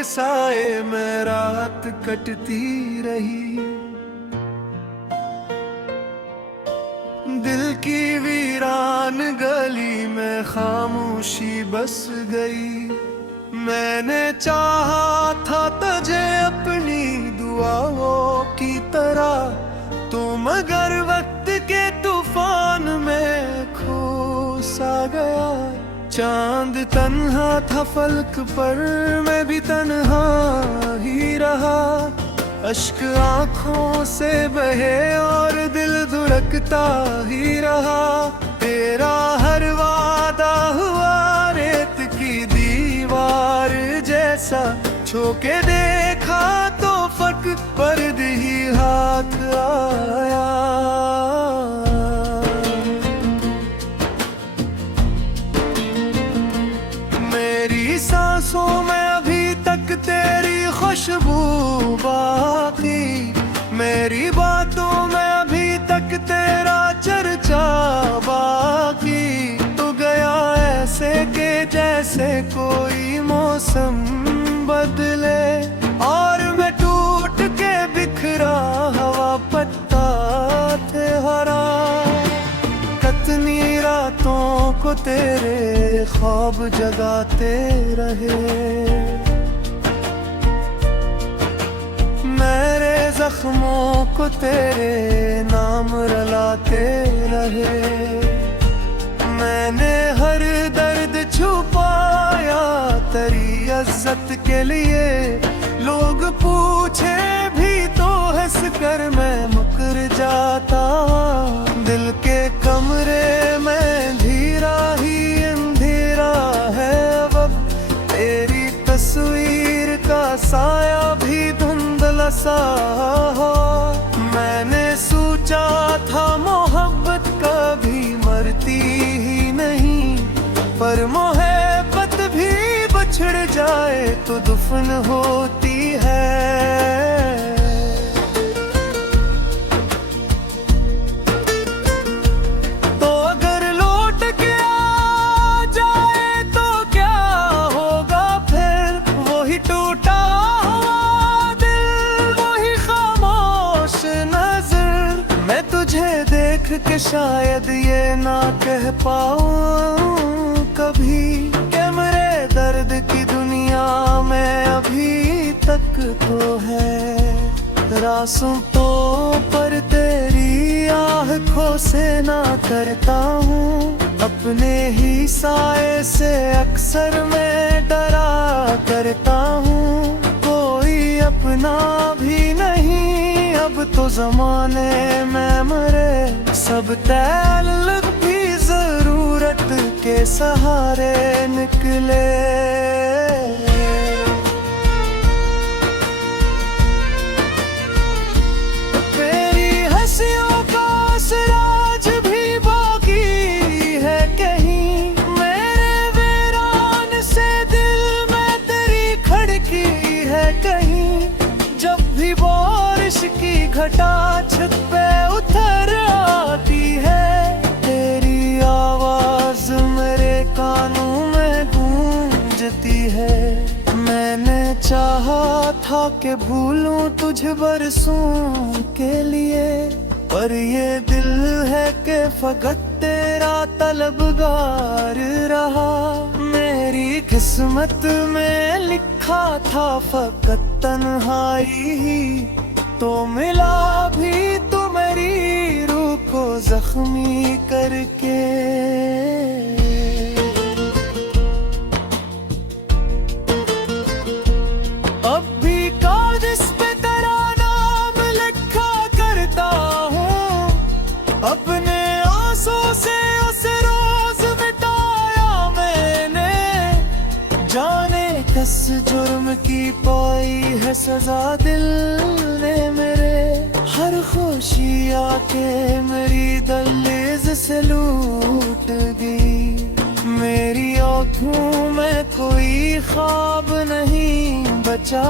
के साए में रात कटती रही। दिल की वीरान गली में खामोशी बस गई। मैंने चाहा था तुझे अपनी दुआओं की तरह, तो मगर वक्त के तूफान में खो सा गया। चांद तन्हा था फलक पर, मैं भी तन्हा ही रहा। अश्क आंखों से बहे और दिल धुड़कता ही रहा। तेरा हर वादा हुआ रेत की दीवार जैसा, छू के देखा तो फक पर ही हाथ आया। मेरी सांसों में अभी तक तेरी खुशबू बाकी, मेरी बातों में अभी तक तेरा चर्चा बाकी। तू गया ऐसे के जैसे कोई मौसम बदले, और मैं टूट के बिखरा हवा पत्ता थे हरा। कतनी रातों को तेरे ख्वाब जगाते रहे, मेरे जख्मों को तेरे नाम रलाते रहे। मैंने हर दर्द छुपाया तेरी इज्जत के लिए, लोग पूछे भी तो हंस कर मैं मुकर जाता। दिल के कमरे में धीरा ही अंधेरा है अब, तेरी तस्वीर का साया भी धुंधला सा हो। मैंने सोचा था मोहब्बत कभी मरती ही नहीं, पर मोहब्बत भी बछड़ जाए तो दफन होती है। तो अगर लौट के आ जाए तो क्या होगा फिर, वही टूटा हुआ दिल, वही खामोश नजर। मैं तुझे देख के शायद ये ना कह पाऊं कभी, कि मेरे दर्द की दुनिया में अभी तक तो है रास्तों पर तेरी आँखों से ना करता हूँ। अपने ही साए से अक्सर मैं डरा करता हूँ। कोई अपना भी नहीं अब तो जमाने में मरे, सब तल्लुक भी जरूरत के सहारे निकले। तेरी हंसियों का असराज भी बाकी है कहीं, मेरे वीरान से दिल में तेरी खड़की है कहीं। जब भी बारिश की घटा छत पे उतर आती है, तेरी आवाज मेरे कानों में गूंजती है। मैंने चाहा था कि भूलूं तुझे बरसों के लिए, पर ये दिल है कि फकत तेरा तलबगार रहा। मेरी किस्मत में लिखा था फकत तन्हाई ही, तो मिला भी तो मेरी रूह को जख्मी करके। अब भी कागज पे तेरा नाम लिखा करता हूँ, अपने आंसू से उस रोज मिटाया मैंने। जाने किस जुर्म की पाई है सजा दिल ने मेरे, हर खुशी आके मेरी दहलीज से लूट गई। मेरी आँखों में कोई ख्वाब नहीं बचा,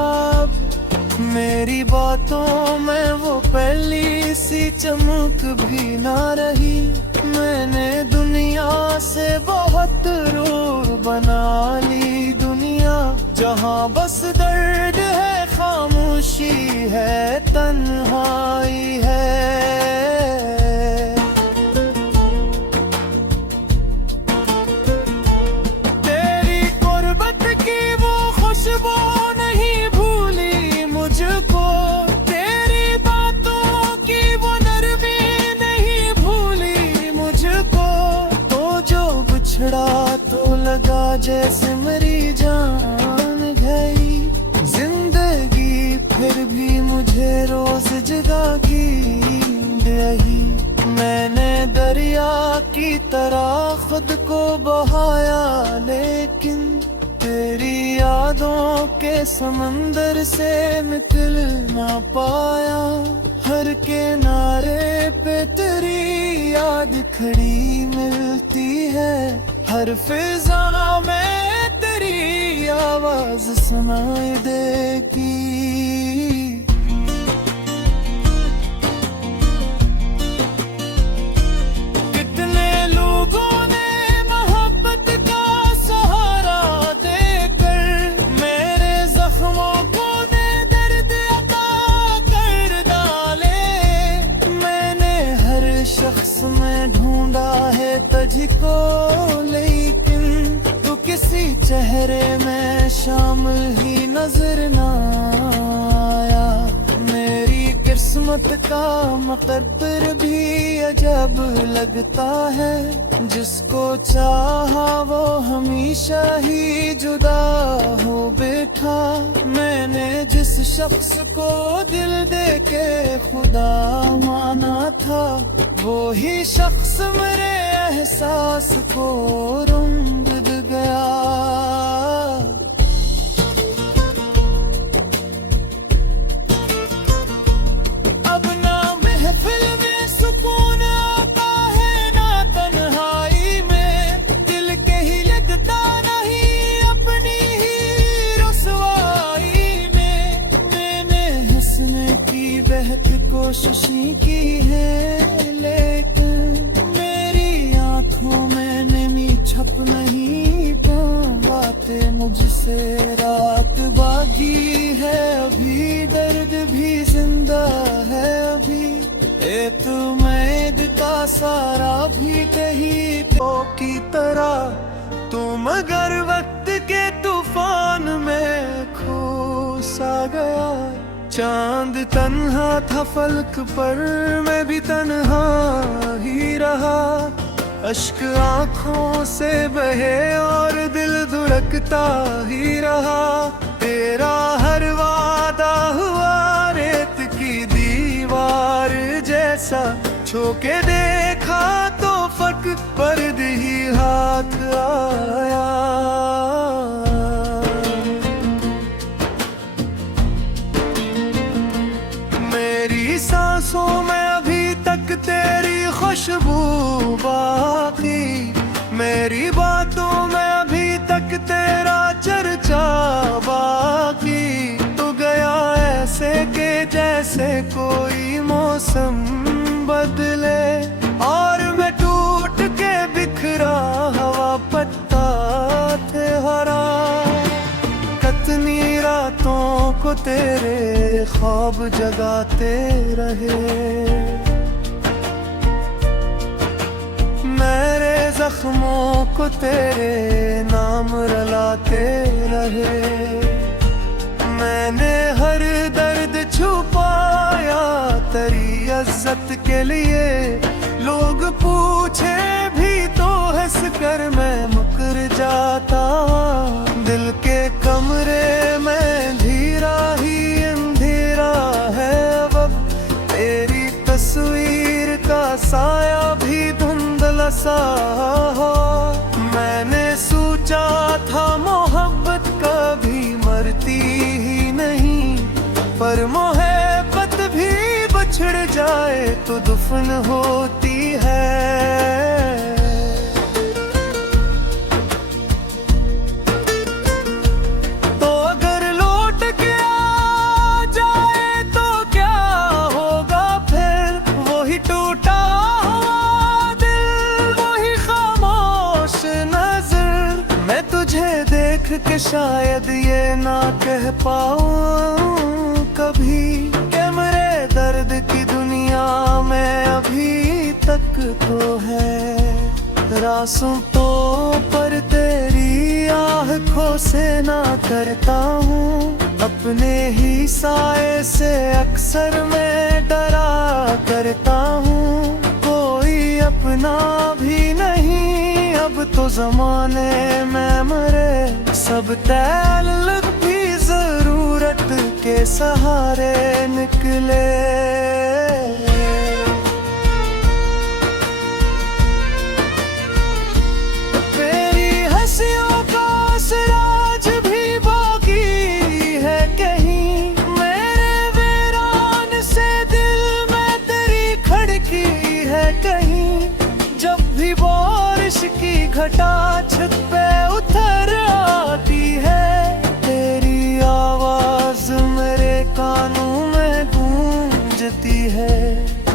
मेरी बातों में वो पहली सी चमक भी ना रही। मैंने दुनिया से बहुत दूर बना ली दुनिया, यहाँ बस दर्द है, खामोशी है, तन्हाई है। तेरी गुर्बत की वो खुशबू नहीं भूली मुझको, तेरी बातों की वो नरमी नहीं भूली मुझको। तो जो बिछड़ा तो लगा जैसे मेरी जान गई जिंदगी, फिर भी मुझे रोज जगागी रही। मैंने दरिया की तरह खुद को बहाया, लेकिन तेरी यादों के समंदर से निकल ना पाया। हर किनारे पे तेरी याद खड़ी मिलती है, हर फिजा में तेरी आवाज सुनाई देगी। कितने लोगों ने मोहब्बत का सहारा देकर मेरे जख्मों को ने दर्द अता कर डाले। मैंने हर शख्स में ढूंढा है तुझको, लेकिन तू किसी चेहरे में शामिल ही नजर ना आया। मेरी किस्मत का मुकद्दर भी अजब लगता है, जिसको चाहा वो हमेशा ही जुदा हो बैठा। मैंने जिस शख्स को दिल दे के खुदा माना था, वो ही शख्स मेरे एहसास को रंग दे गया। अब ना महफिल में सुकून आता है, ना तन्हाई में दिल के ही लगता नहीं अपनी ही रसवाई में। मैंने हंसने की बेहद कोशिशें की है, लेकिन मेरी आंखों में नमी छप नहीं पाते मुझसे। रात बागी है अभी, दर्द भी जिंदा है अभी। एतुमैद का सारा भी कहीं तो की तरह तुम अगर वक्त के तूफान में खो सा गया। चांद तन्हा था फलक पर, मैं भी तन्हा ही रहा। अश्क आंखों से बहे और दिल धड़कता ही रहा। तेरा हर वादा हुआ रेत की दीवार जैसा, छूके देखा तो फक पर ही हाथ आया। मेरी सांसों में अभी तक तेरी खुशबू बाकी, मेरी बातों में अभी तक तेरा चर्चा बाकी। तू गया ऐसे के जैसे कोई मौसम बदले, और मैं टूट के बिखरा हवा पत्ता थे हरा। कतनी रातों को तेरे ख्वाब जगाते रहे, मेरे जख्मों को तेरे नाम रलाते रहे। मैंने हर दर्द छुपाया तेरी इज्जत के लिए, लोग पूछे भी तो हंस कर मैं मुकर जाता। दिल के कमरे में धीरा ही अंधेरा है अब, तेरी तस्वीर का साया भी धुंधला सा हो। मैंने सोचा था मोहब्बत कभी मरती ही नहीं, पर मोहब्बत भी बछड़ जाए तो दफन होती है। तो अगर लौट के आ जाए तो क्या होगा फिर, वही टूटा हुआ दिल, वही खामोश नजर। मैं तुझे देख के शायद ये ना कह पाऊं कभी कि मेरे दर्द की दुनिया में अभी तक तो है रास्तों पर तेरी आँखों से ना करता हूँ अपने ही साए से अक्सर मैं डरा करता हूँ कोई अपना भी नहीं अब तो जमाने में मरे सब तल्लुक भी जरूरत के सहारे निकले घटा छत पे उतर आती है तेरी आवाज मेरे कानों में गूंजती है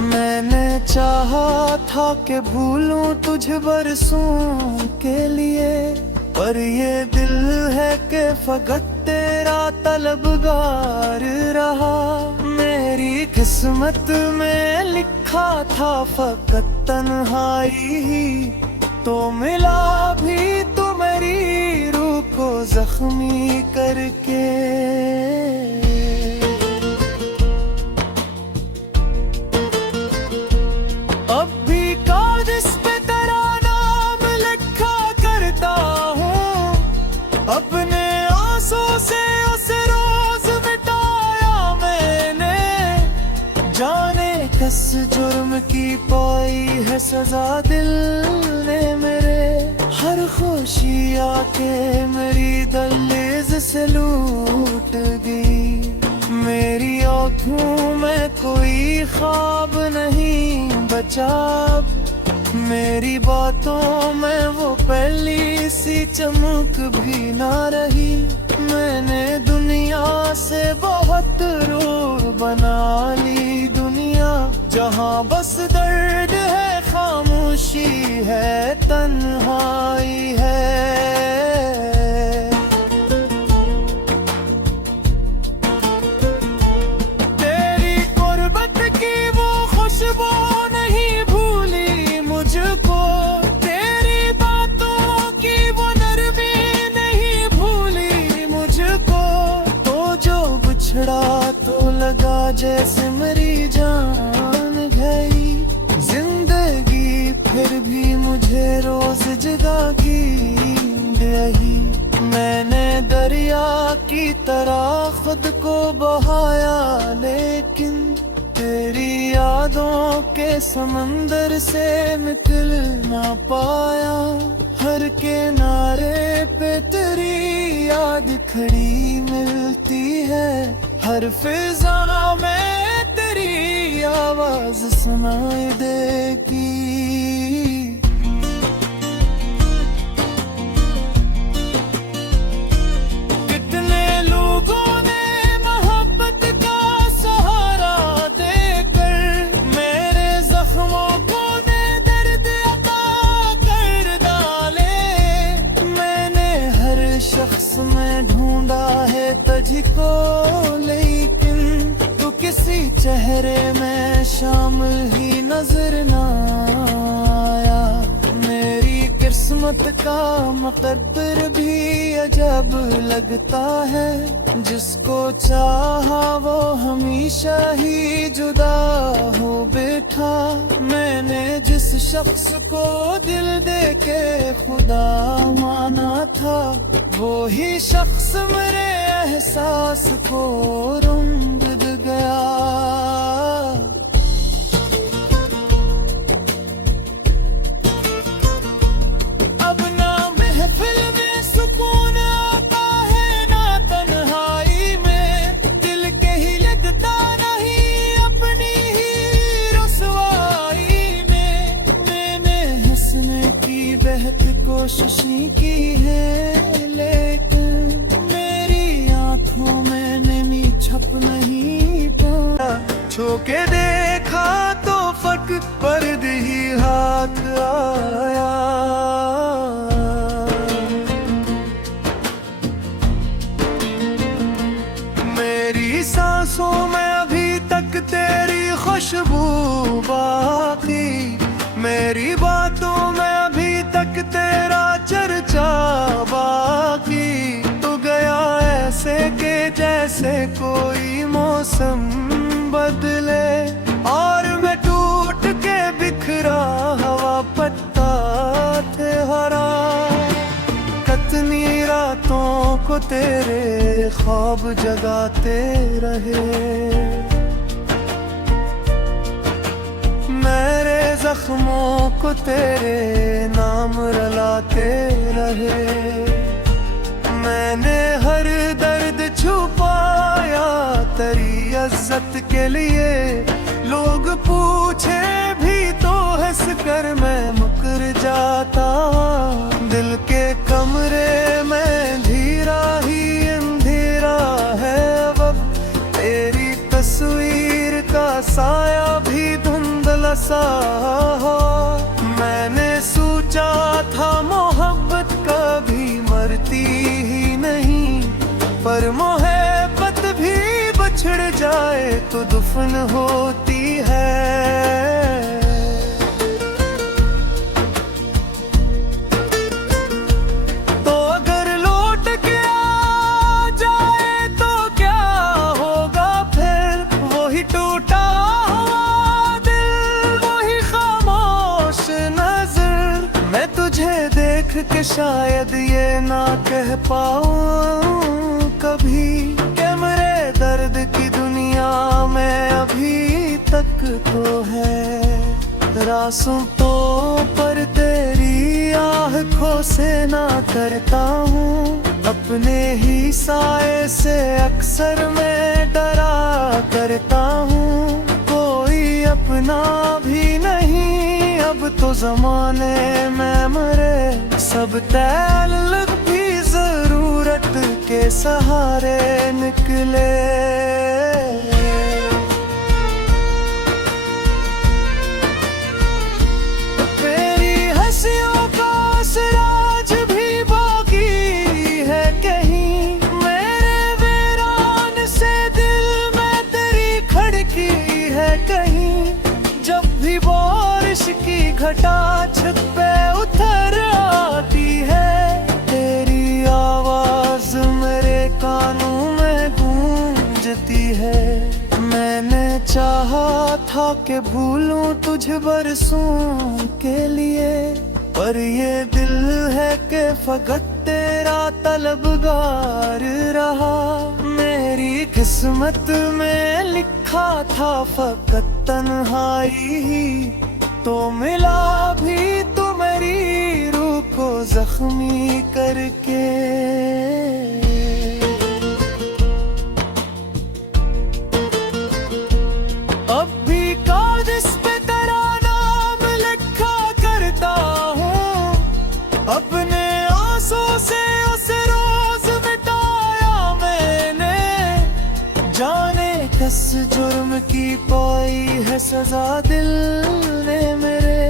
मैंने चाहा था कि भूलूं तुझे बरसों के लिए पर ये दिल है कि फकत तेरा तलबगार रहा मेरी किस्मत में लिखा था फकत तन्हाई ही तो मिला भी तो मेरी रूह को जख्मी करके अब भी कागज पे तेरा नाम लिखा करता हूँ अपने आंसू से उस रोज मिटाया मैंने जाने किस जुर्म की पाई है सजा दिल मेरे हर खुशी आके मेरी दहलीज से लूट गई मेरी आँखों में कोई ख्वाब नहीं बचा मेरी बातों में वो पहली सी चमक भी ना रही मैंने दुनिया से बहुत दूर बना ली दुनिया जहाँ बस दर्द है खामोशी है तन्हाई है तेरी गुर्बत की वो खुशबू नहीं भूली मुझको तेरी बातों की वो नरमी नहीं भूली मुझको तो जो बिछड़ा तो लगा जैसे मेरी जान गई जिंदगी फिर भी मुझे रोज जगागी रही मैंने दरिया की तरह खुद को बहाया लेकिन तेरी यादों के समंदर से निकल ना पाया हर किनारे पे तेरी याद खड़ी मिलती है हर फिजा में तेरी आवाज सुनाई देगी कितने लोगों ने मोहब्बत का सहारा देकर मेरे जख्मों को ने दर्द अता कर डाले मैंने हर शख्स में ढूंढा है तुझको लेकिन तू किसी चेहरे में शामिल ही नजर ना आया मेरी किस्मत का मुकद्दर भी अजब लगता है जिसको चाहा वो हमेशा ही जुदा हो बैठा मैंने जिस शख्स को दिल दे के खुदा माना था वो ही शख्स मेरे एहसास को रंग दे गया अब ना महफिल में सुकून आता है ना तन्हाई में दिल के ही लगता नहीं अपनी ही रसवाई में मैंने हंसने की बेहद कोशिशें की है लेकिन मेरी आंखों में नमी छप नहीं पाया छू के देखा तो फक पर ही हाथ आया कितनी रातों को तेरे ख्वाब जगाते रहे, मेरे जख्मों को तेरे नाम रलाते रहे। मैंने हर दर्द छुपाया तेरी इज्जत के लिए, लोग पूछे भी तो हंस कर मैं मुकर जाता। दिल के कमरे में धीरा ही अंधेरा है अब, तेरी तस्वीर का साया भी धुंधला सा हो। मैंने सोचा था मोहब्बत कभी मरती ही नहीं, पर मोहब्बत भी बछड़ जाए तो दफन होती है। तो अगर लौट के आ जाए तो क्या होगा फिर, वही टूटा हुआ दिल, वही खामोश नजर। मैं तुझे देख के शायद ये ना कह पाऊं कभी कि मेरे दर्द की दुनिया में अभी तक तो है। रास्तों पर तेरी आँखों से ना करता हूँ, अपने ही साए से अक्सर मैं डरा करता हूँ। कोई अपना भी नहीं अब तो जमाने में मरे, सब तल्ख भी जरूरत के सहारे निकले। तेरी हंसियों का सिराज भी बाकी है कहीं, मेरे वीरान से दिल में तेरी खड़की है कहीं। जब भी बारिश की घटा छत पे उतर आती है, तेरी आवाज मेरे कानों में गूंजती है। मैंने चाहा था कि भूलूं तुझ बरसों के लिए, पर ये दिल है कि फकत तेरा तलबगार रहा। मेरी किस्मत में लिखा था फकत तन्हाई ही, तो मिला भी तो मेरी रूह को जख्मी करके। अब भी कागज पे तेरा नाम लिखा करता हूँ, अपने आंसू से उस रोज मिटाया मैंने। जाने किस जुर्म की पाई है सजा दिल ने मेरे,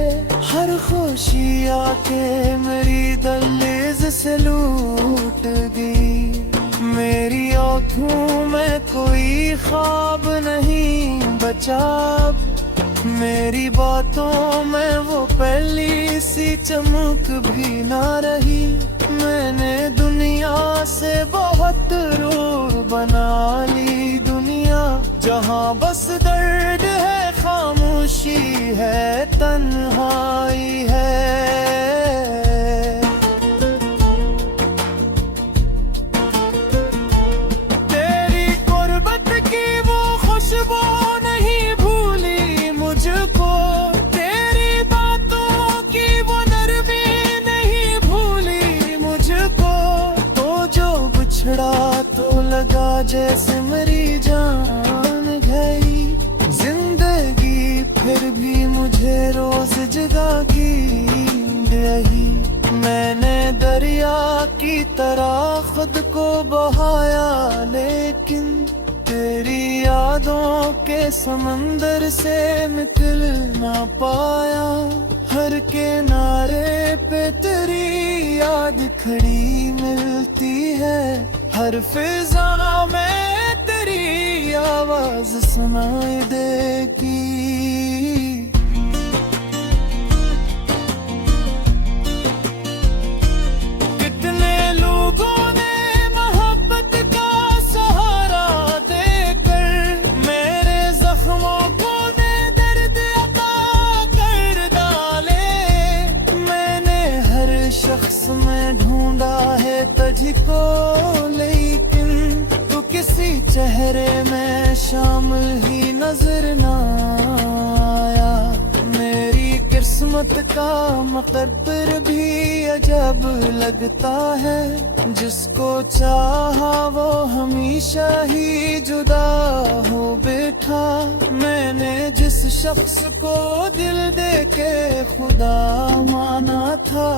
हर खुशी आके मेरी दहलीज से लूट गई। मेरी आँखों में कोई ख्वाब नहीं बचा, मेरी बातों में वो पहली सी चमक भी ना रही। मैंने दुनिया से बहुत दूर बना ली दुनिया, जहाँ बस दर्द है, खामोशी है, तन्हाई है। तेरी गुर्बत की वो खुशबू नहीं भूली मुझको, तेरी बातों की वो नरमी नहीं भूली मुझको। तो जो बिछड़ा तो लगा जैसे मेरी जान गई, जिंदगी फिर भी मुझे रोज जगाती रही। मैंने दरिया की तरह खुद को बहाया, लेकिन तेरी यादों के समंदर से निकल ना पाया। हर किनारे पे तेरी याद खड़ी मिलती है, हर फिजा में तेरी आवाज सुनाई देगी। कितने लोगों ने मोहब्बत का सहारा देकर मेरे जख्मों को ने दर्द अता कर डाले। मैंने हर शख्स में ढूंढा है तुझको, लेकिन तू किसी चेहरे में शामिल ही नजर ना आया। मेरी किस्मत का मुकद्दर भी अजब लगता है, जिसको चाहा वो हमेशा ही जुदा हो बैठा। मैंने जिस शख्स को दिल दे के खुदा माना था,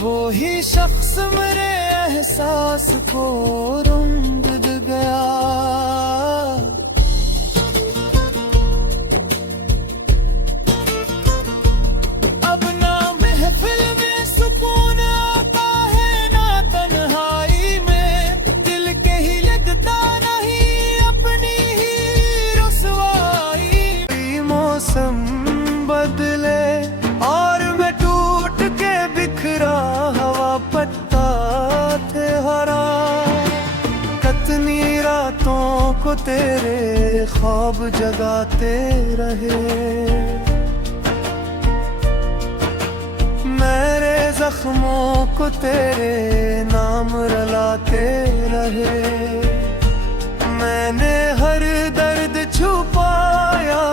वो ही शख्स मेरे एहसास को रंग दे गया। अब ना महफिल में सुकून आता है, ना तन्हाई में दिल के ही लगता नहीं अपनी ही रुसवाई। मौसम बदले और मैं टूट के बिखरा, हवा पत्ता थे हरा। कतनी रातों को तेरे ख्वाब जगाते रहे, मेरे जख्मों को तेरे नाम रुलाते रहे। मैंने हर दर्द छुपाया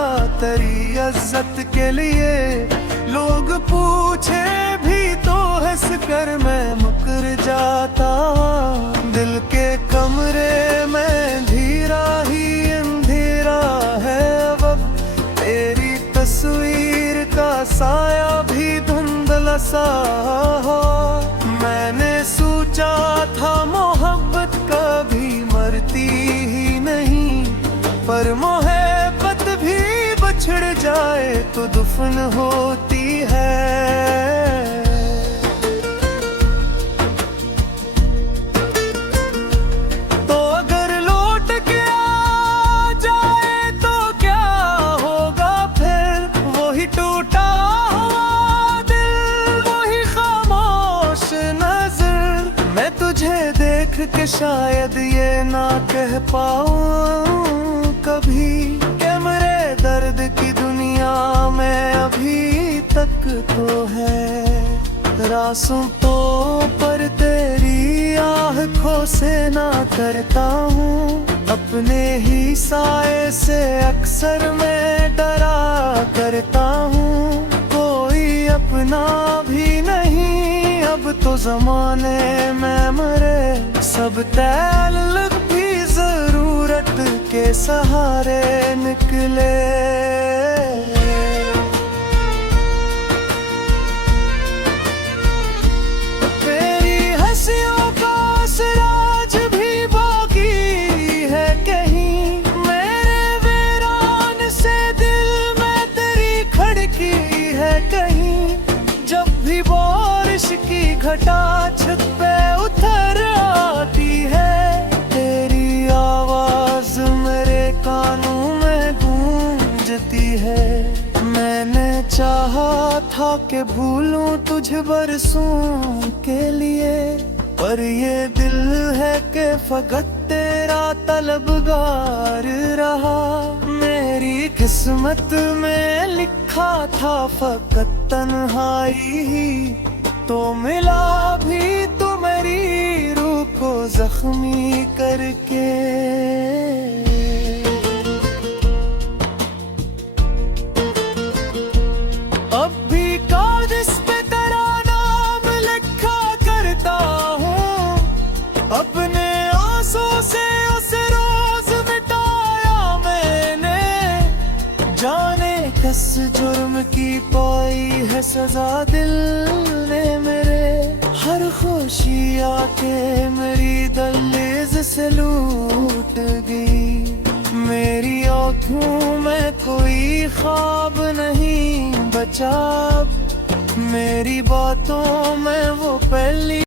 तेरी इज्जत के लिए, लोग पूछे भी तो हंस कर मैं मुकर जाता। दिल के कमरे में धीरा ही अंधेरा है, अब तेरी तस्वीर का साया भी धुंधला सा हो। मैंने सोचा था मोहब्बत कभी मरती ही नहीं, पर मोहब्बत भी बिछड़ जाए तो दफन होती है। तो अगर लौट के आ जाए तो क्या होगा फिर, वही टूटा हुआ दिल, वही खामोश नजर। मैं तुझे देख के शायद ये ना कह पाऊं कभी, दर्द की दुनिया में अभी तक तो है। रास्तों पर तेरी आँखों से ना करता हूँ, अपने ही साए से अक्सर मैं डरा करता हूँ। कोई अपना भी नहीं अब तो जमाने में मरे, सब ताल्लुक भी जरूरत के सहारे निकले। तेरी हंसियों का असराज भी बाकी है कहीं, मेरे वीरान से दिल में तेरी खड़की है कहीं। जब भी बारिश की घटा छत पे उतर आती है, तेरी आवाज मेरे कानों में गूंजती है। मैंने चाहा था कि भूलूं तुझे बरसों के लिए, पर ये दिल है कि फकत तेरा तलबगार रहा। मेरी किस्मत में लिखा था फकत तन्हाई ही, तो मिला भी तो मेरी रूह को जख्मी करके। अब भी कागज पे तेरा नाम लिखा करता हूँ, अपने आंसू से उस रोज मिटाया मैंने। जाने किस जुर्म की पाई है सजा दिल ने मेरे, हर खुशी आके मेरी दहलीज से लूट गई। मेरी आँखों में कोई ख्वाब नहीं बचा, मेरी बातों में वो पहली